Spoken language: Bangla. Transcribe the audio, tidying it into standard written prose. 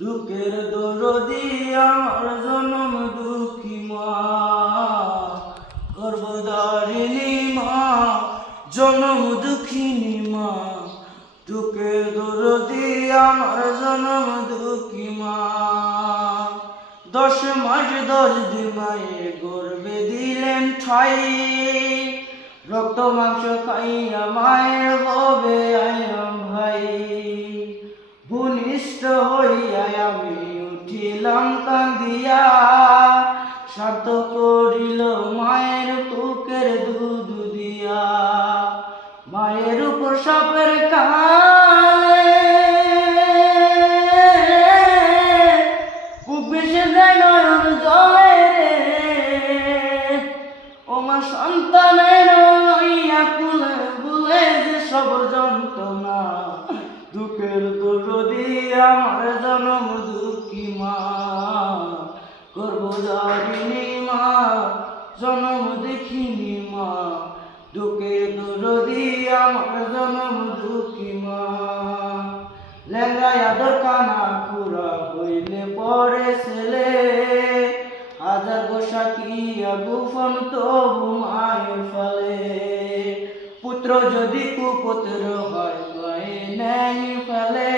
দুঃখের দরদি আমার জনম দুঃখী মা, গর্ভধারিণী মা, জনম দুঃখিনী মা। দুঃখের দরদি আমার জনম দুঃখী মা। 10 মাস 10 দিন মায়ের গর্ভে দিলেন ঠাই, রক্ত মাংস খাইয়া মায়ের হবে আইলাম ভাই। ভূমিষ্ঠ হইয়া আমি উঠিলাম কান্দিয়া, শান্ত করিল মায়ের বুকের দুধ দিয়া। মায়ের উপর সাপের কালে বুক ভেসে যায় নয়ন জলে রে, ও মা সন্তানের লইয়া কুলে বুলে যে সব যন্ত্রণা। দুঃখের দরদি আমার জনম দুঃখী মা, গর্ভধারিণী মা, জনম দেখিনি মা। দুঃখের দরদি আমার জনম দুঃখী মা। লেঙ্গায় আদর কানা খুরা হইলে পরে ছেলে, হাজার গোসা কিয়া গোপন তবু মায়ের ফলে। পুত্র যদি কুপুত্র হয় গায়ে নেই ফেলে,